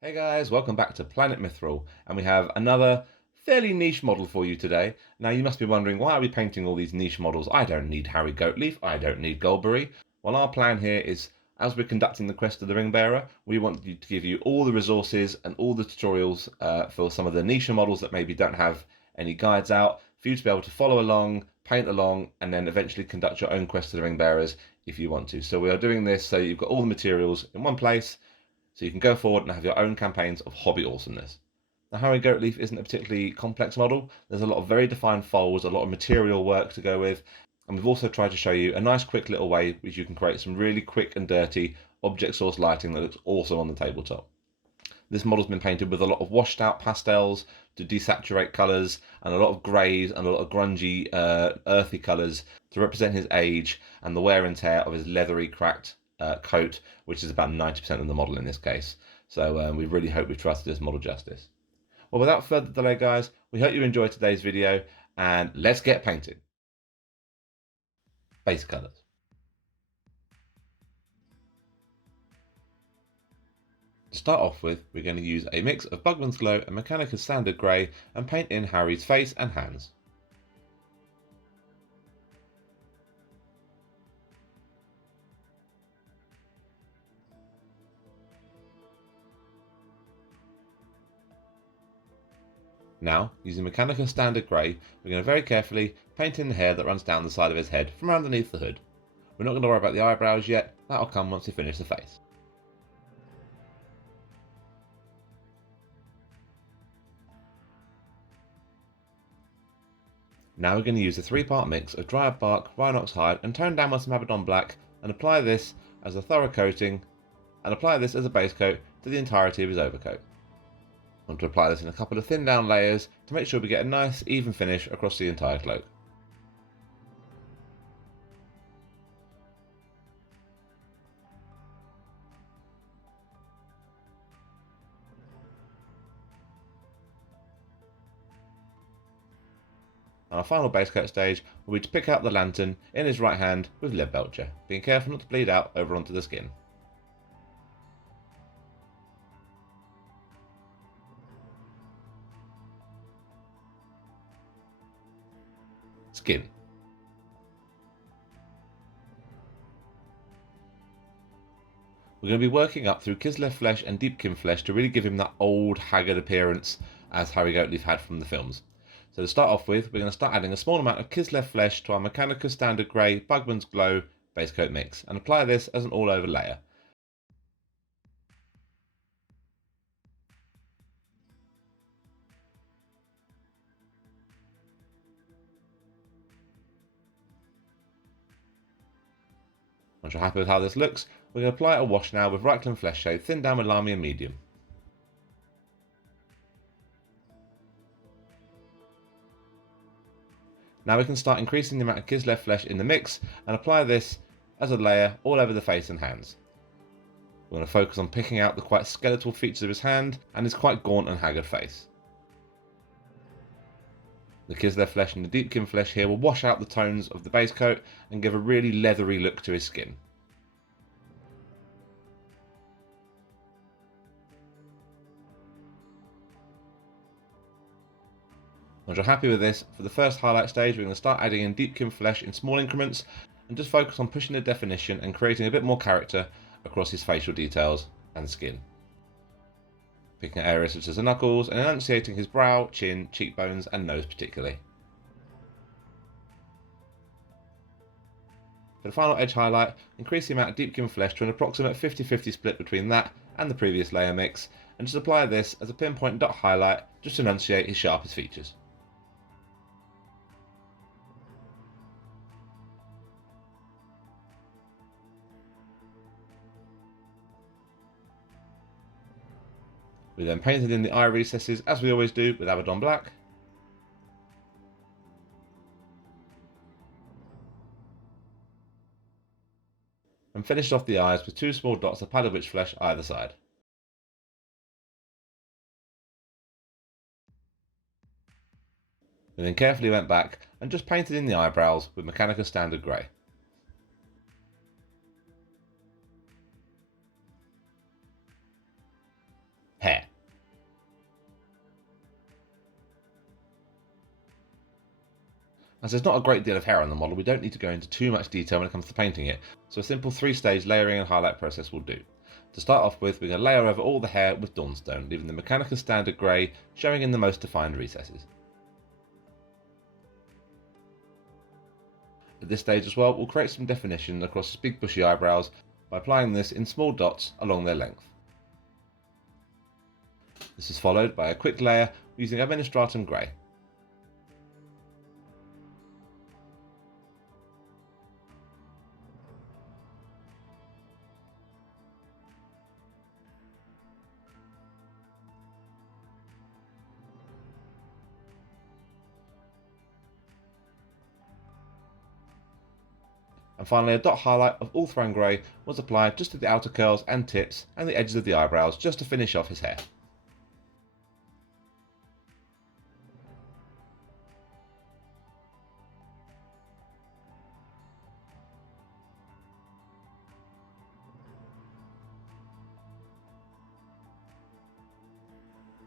Hey guys, welcome back to Planet Mithril, and we have another fairly niche model for you today. Now you must be wondering, why are we painting all these niche models? I don't need Harry Goatleaf, I don't need Goldberry. Well, our plan here is, as we're conducting the quest of the Ringbearer, we want to give you all the resources and all the tutorials for some of the niche models that maybe don't have any guides out, for you to be able to follow along, paint along, and then eventually conduct your own quest of the Ringbearers if you want to. So we are doing this so you've got all the materials in one place, so you can go forward and have your own campaigns of hobby awesomeness. Now, Harry Goatleaf isn't a particularly complex model. There's a lot of very defined folds, a lot of material work to go with, and we've also tried to show you a nice quick little way which you can create some really quick and dirty object source lighting that looks awesome on the tabletop. This model's been painted with a lot of washed out pastels to desaturate colours, and a lot of greys and a lot of grungy, earthy colours to represent his age and the wear and tear of his leathery, cracked coat, which is about 90% of the model in this case. So we really hope we've trusted this model justice. Well, without further delay, guys, we hope you enjoyed today's video, and let's get painting. Base colours. To start off with, we're going to use a mix of Bugman's Glow and Mechanicus Standard Grey and paint in Harry's face and hands. Now, using Mechanicus Standard Grey, we're going to very carefully paint in the hair that runs down the side of his head from underneath the hood. We're not going to worry about the eyebrows yet, that'll come once we finish the face. Now we're going to use a 3-part mix of Dryad Bark, Rhinox Hide and toned down with some Abaddon Black, and apply this as a thorough coating, and apply this as a base coat to the entirety of his overcoat. I want to apply this in a couple of thin down layers to make sure we get a nice even finish across the entire cloak. And our final base coat stage will be to pick out the lantern in his right hand with Lead Belcher, being careful not to bleed out over onto the skin. Skin. We're going to be working up through Kislev flesh and Deepkin flesh to really give him that old, haggard appearance as Harry Goatleaf had from the films. So to start off with, we're going to start adding a small amount of Kislev flesh to our Mechanicus Standard Grey Bugman's Glow base coat mix, and apply this as an all-over layer. Once you're happy with how this looks, we're going to apply a wash now with Reichland Flesh Shade, thin down with Lamy and medium. Now we can start increasing the amount of Kislev flesh in the mix and apply this as a layer all over the face and hands. We're going to focus on picking out the quite skeletal features of his hand and his quite gaunt and haggard face. The Kislev flesh and the Deepkin flesh here will wash out the tones of the base coat and give a really leathery look to his skin. Once you're happy with this, for the first highlight stage we're going to start adding in Deepkin flesh in small increments and just focus on pushing the definition and creating a bit more character across his facial details and skin. Picking out areas such as the knuckles and enunciating his brow, chin, cheekbones and nose particularly. For the final edge highlight, increase the amount of Deepkin flesh to an approximate 50-50 split between that and the previous layer mix, and just apply this as a pinpoint dot highlight just to enunciate his sharpest features. We then painted in the eye recesses as we always do with Abaddon Black. And finished off the eyes with 2 small dots of padded witch flesh either side. We then carefully went back and just painted in the eyebrows with Mechanicus Standard Grey. Hair. As there's not a great deal of hair on the model, we don't need to go into too much detail when it comes to painting it, so a simple 3-stage layering and highlight process will do. To start off with, we're going to layer over all the hair with Dawnstone, leaving the Mechanica Standard Grey showing in the most defined recesses. At this stage as well, we'll create some definition across his big bushy eyebrows by applying this in small dots along their length. This is followed by a quick layer using Administratum Grey. And finally, a dot highlight of Ulthuan Grey was applied just to the outer curls and tips and the edges of the eyebrows just to finish off his hair.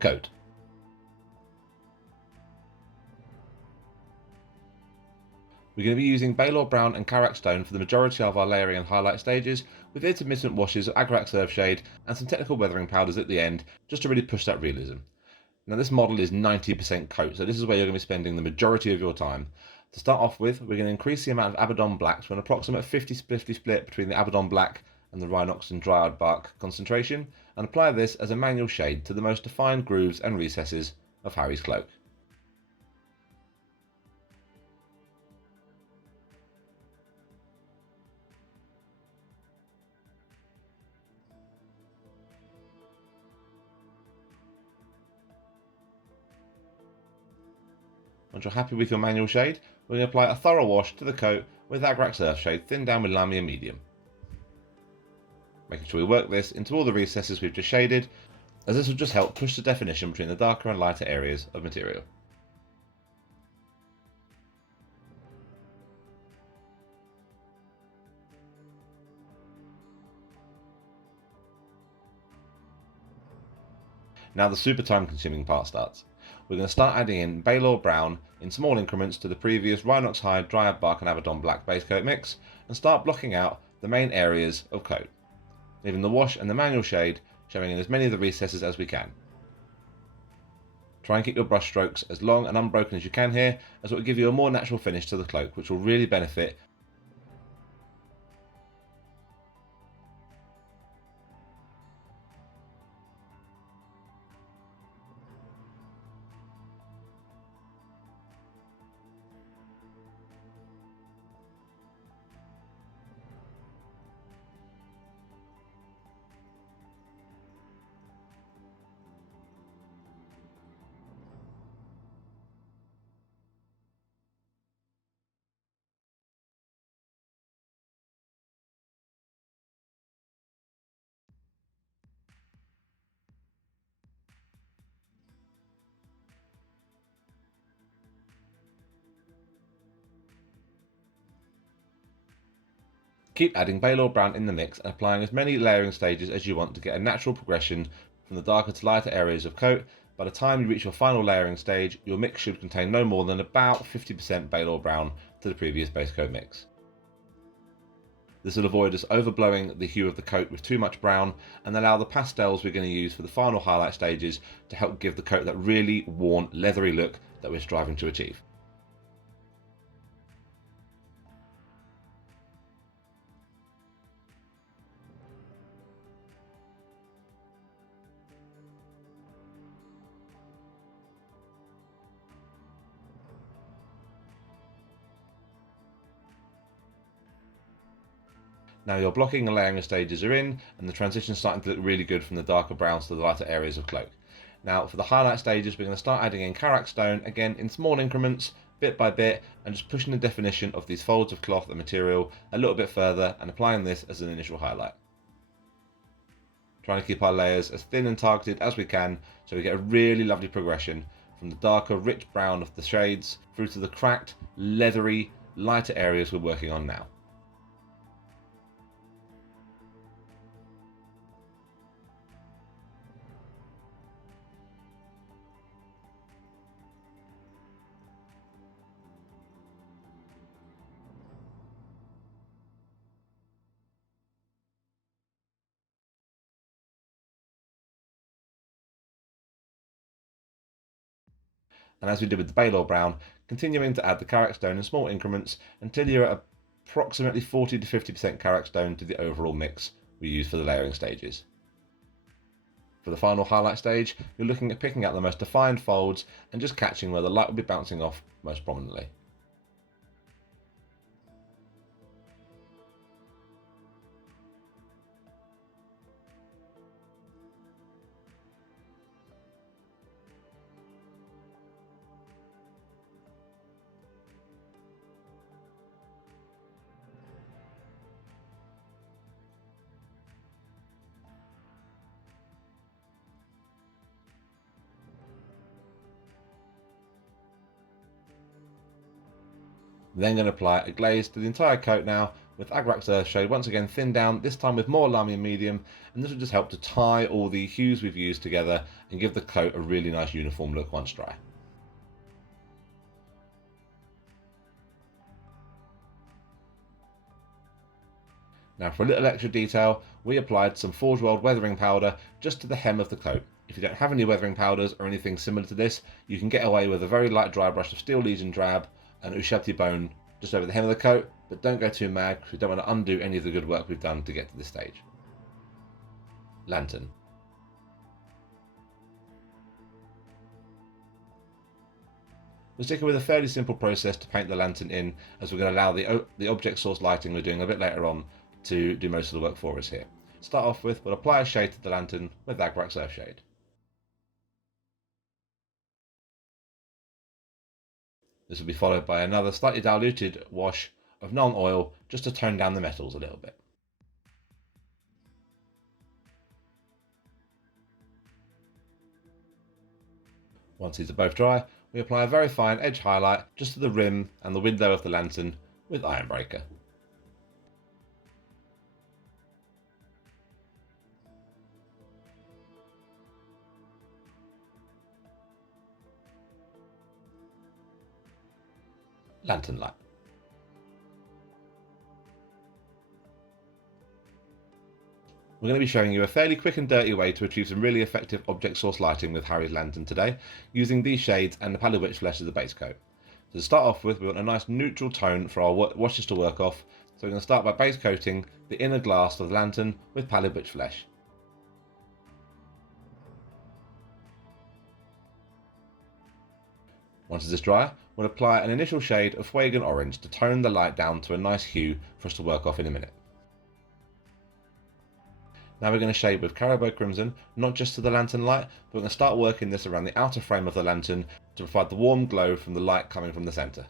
Coat. We're going to be using Baylor Brown and Karak Stone for the majority of our layering and highlight stages, with intermittent washes of Agrax Earthshade and some technical weathering powders at the end, just to really push that realism. Now this model is 90% coat, so this is where you're going to be spending the majority of your time. To start off with, we're going to increase the amount of Abaddon Black to an approximate 50-50 split between the Abaddon Black and the Rhinox and Dryad Bark concentration, and apply this as a manual shade to the most defined grooves and recesses of Harry's cloak. Once you're happy with your manual shade, we're going to apply a thorough wash to the coat with Agrax Earthshade thinned down with Lamia Medium. Making sure we work this into all the recesses we've just shaded, as this will just help push the definition between the darker and lighter areas of material. Now the super time consuming part starts. We're going to start adding in Baylor Brown in small increments to the previous Rhinox Hide, Dryad Bark and Abaddon Black base coat mix, and start blocking out the main areas of coat, leaving the wash and the manual shade showing in as many of the recesses as we can. Try and keep your brush strokes as long and unbroken as you can here, as it will give you a more natural finish to the cloak, which will really benefit. Keep adding Baylor Brown in the mix and applying as many layering stages as you want to get a natural progression from the darker to lighter areas of coat. By the time you reach your final layering stage, your mix should contain no more than about 50% Baylor Brown to the previous base coat mix. This will avoid us overblowing the hue of the coat with too much brown and allow the pastels we're going to use for the final highlight stages to help give the coat that really worn, leathery look that we're striving to achieve. Now your blocking and layering stages are in, and the transition is starting to look really good from the darker browns to the lighter areas of cloak. Now for the highlight stages, we're going to start adding in Karak Stone, again in small increments, bit by bit, and just pushing the definition of these folds of cloth and material a little bit further, and applying this as an initial highlight. Trying to keep our layers as thin and targeted as we can, so we get a really lovely progression from the darker, rich brown of the shades through to the cracked, leathery, lighter areas we're working on now. And as we did with the Balor Brown, continuing to add the Karak Stone in small increments until you're at approximately 40 to 50% Karak Stone to the overall mix we use for the layering stages. For the final highlight stage, you're looking at picking out the most defined folds and just catching where the light will be bouncing off most prominently. We're then going to apply a glaze to the entire coat now with Agrax Earthshade once again thinned down, this time with more Lamy and medium, and this will just help to tie all the hues we've used together and give the coat a really nice uniform look once dry. Now for a little extra detail, we applied some Forge World weathering powder just to the hem of the coat. If you don't have any weathering powders or anything similar to this, you can get away with a very light dry brush of Steel Legion Drab and Ushabti Bone just over the hem of the coat, but don't go too mad because we don't want to undo any of the good work we've done to get to this stage. Lantern. We're sticking with a fairly simple process to paint the lantern in, as we're going to allow the object source lighting we're doing a bit later on to do most of the work for us here. To start off with, we'll apply a shade to the lantern with Agrax Earthshade. This will be followed by another slightly diluted wash of non-oil just to tone down the metals a little bit. Once these are both dry, we apply a very fine edge highlight just to the rim and the window of the lantern with Ironbreaker. Lantern light. We're going to be showing you a fairly quick and dirty way to achieve some really effective object source lighting with Harry's lantern today, using these shades and the Pallid Witch Flesh as the base coat. So to start off with, we want a nice neutral tone for our washes to work off, so we're going to start by base coating the inner glass of the lantern with Pallid Witch Flesh. Once this is dry, we'll apply an initial shade of Fuegan Orange to tone the light down to a nice hue for us to work off in a minute. Now we're going to shade with Caribou Crimson, not just to the lantern light, but we're going to start working this around the outer frame of the lantern to provide the warm glow from the light coming from the centre.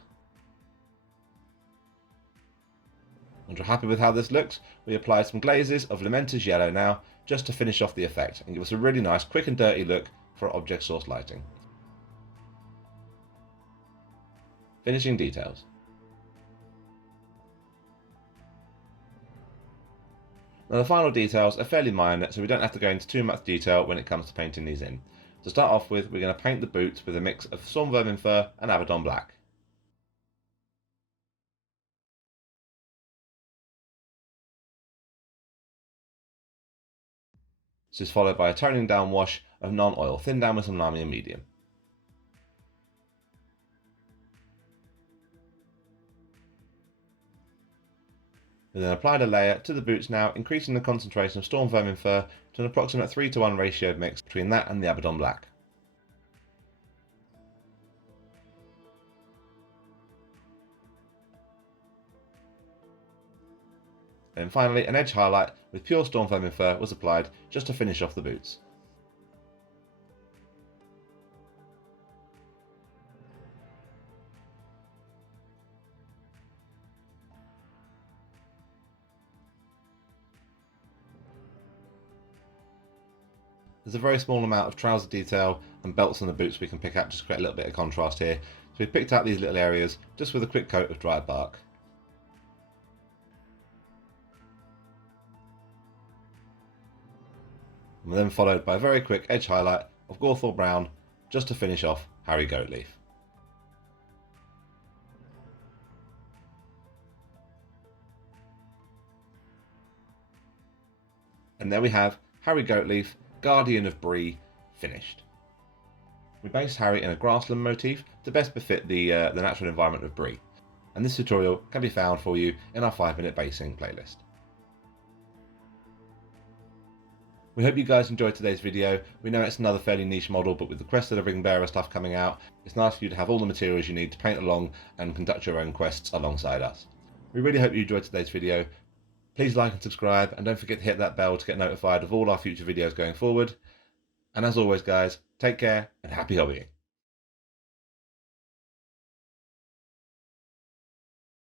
Once we're happy with how this looks, we apply some glazes of Lamenter's Yellow now, just to finish off the effect and give us a really nice quick and dirty look for our object source lighting. Finishing details. Now the final details are fairly minor, so we don't have to go into too much detail when it comes to painting these in. To start off with, we're going to paint the boots with a mix of Storm Vermin Fur and Abaddon Black. This is followed by a toning down wash of non-oil, thinned down with some Lamy and medium. We then applied a layer to the boots now, increasing the concentration of Storm Vermin Fur to an approximate 3:1 ratio mix between that and the Abaddon Black. And finally, an edge highlight with pure Storm Vermin Fur was applied just to finish off the boots. There's a very small amount of trouser detail and belts on the boots we can pick out just to create a little bit of contrast here. So we picked out these little areas just with a quick coat of dry bark. And then followed by a very quick edge highlight of Goatleaf Brown just to finish off Harry Goatleaf. And there we have Harry Goatleaf, Guardian of Bree, finished. We based Harry in a grassland motif to best befit the natural environment of Bree, and this tutorial can be found for you in our 5-minute basing playlist. We hope you guys enjoyed today's video. We know it's another fairly niche model, but with the Quest of the Ringbearer stuff coming out, it's nice for you to have all the materials you need to paint along and conduct your own quests alongside us. We really hope you enjoyed today's video. Please like and subscribe, and don't forget to hit that bell to get notified of all our future videos going forward. And as always guys, take care and happy hobbying.